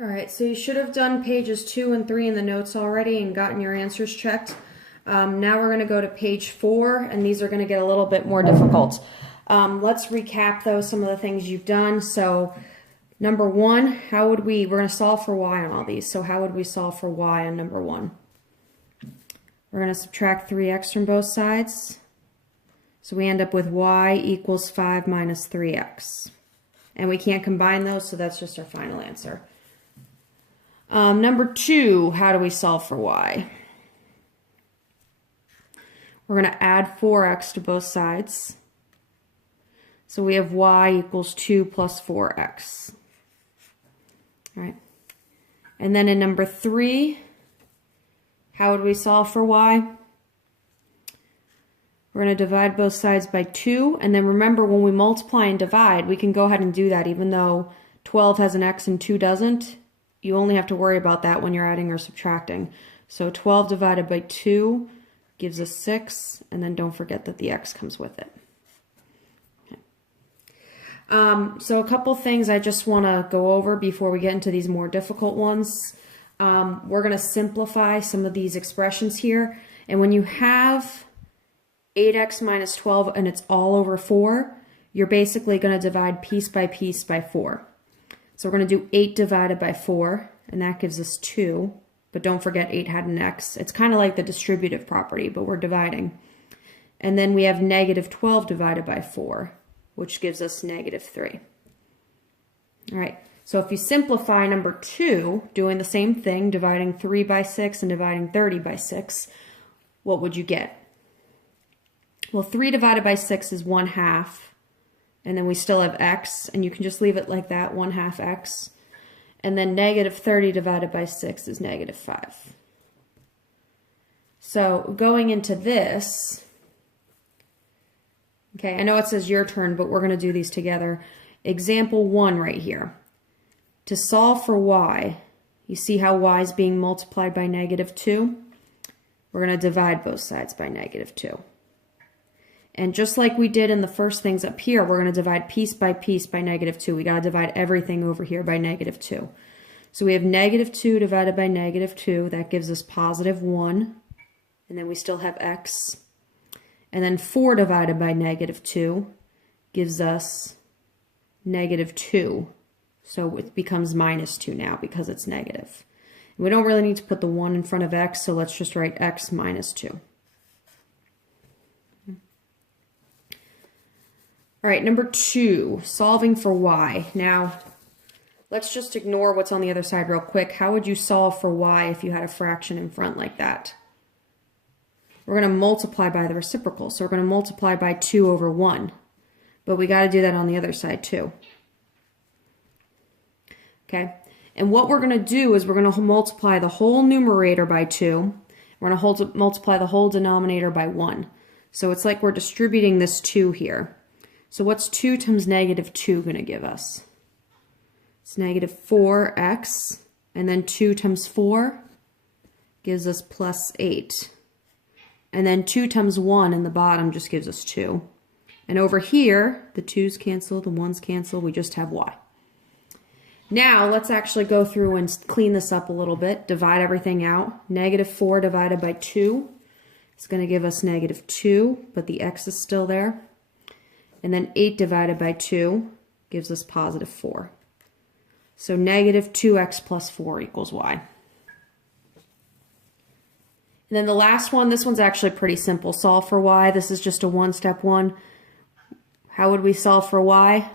All right, so you should have done pages 2 and 3 in the notes already and gotten your answers checked. Now we're going to go to page 4, and these are going to get a little bit more difficult. Let's recap, though, some of the things you've done. So, number 1, we're going to solve for y on all these. So how would we solve for y on number 1? We're going to subtract 3x from both sides. So we end up with y equals 5 minus 3x. And we can't combine those, so that's just our final answer. Number 2, how do we solve for y? We're going to add 4x to both sides. So we have y equals 2 plus 4x. All right. And then in number 3, how would we solve for y? We're going to divide both sides by 2. And then remember, when we multiply and divide, we can go ahead and do that even though 12 has an x and 2 doesn't. You only have to worry about that when you're adding or subtracting. So 12 divided by 2 gives us 6, and then don't forget that the x comes with it. Okay. So a couple things I just want to go over before we get into these more difficult ones. We're going to simplify some of these expressions here. And when you have 8x minus 12 and it's all over 4, you're basically going to divide piece by 4. So we're going to do 8 divided by 4, and that gives us 2. But don't forget 8 had an x. It's kind of like the distributive property, but we're dividing. And then we have negative 12 divided by 4, which gives us negative 3. All right, so if you simplify number 2, doing the same thing, dividing 3 by 6 and dividing 30 by 6, what would you get? Well, 3 divided by 6 is 1/2. And then we still have x, and you can just leave it like that, 1/2 x. And then negative 30 divided by 6 is negative 5. So going into this, okay, I know it says your turn, but we're going to do these together. Example 1 right here. To solve for y, you see how y is being multiplied by negative 2? We're going to divide both sides by negative 2. And just like we did in the first things up here, we're going to divide piece by negative 2. We got to divide everything over here by negative 2. So we have negative 2 divided by negative 2. That gives us positive 1. And then we still have x. And then 4 divided by negative 2 gives us negative 2. So it becomes minus 2 now because it's negative. And we don't really need to put the 1 in front of x, so let's just write x minus 2. All right, number 2, solving for y. Now, let's just ignore what's on the other side real quick. How would you solve for y if you had a fraction in front like that? We're going to multiply by the reciprocal, so we're going to multiply by 2 over 1. But we got to do that on the other side too. Okay, and what we're going to do is we're going to multiply the whole numerator by 2. We're going to multiply the whole denominator by 1. So it's like we're distributing this 2 here. So what's 2 times negative 2 going to give us? It's negative 4x, and then 2 times 4 gives us plus 8. And then 2 times 1 in the bottom just gives us 2. And over here, the 2's cancel, the 1's cancel, we just have y. Now let's actually go through and clean this up a little bit, divide everything out. Negative 4 divided by 2 is going to give us negative 2, but the x is still there. And then 8 divided by 2 gives us positive 4. So negative 2x plus 4 equals y. And then the last one, this one's actually pretty simple. Solve for y. This is just a one-step one. How would we solve for y?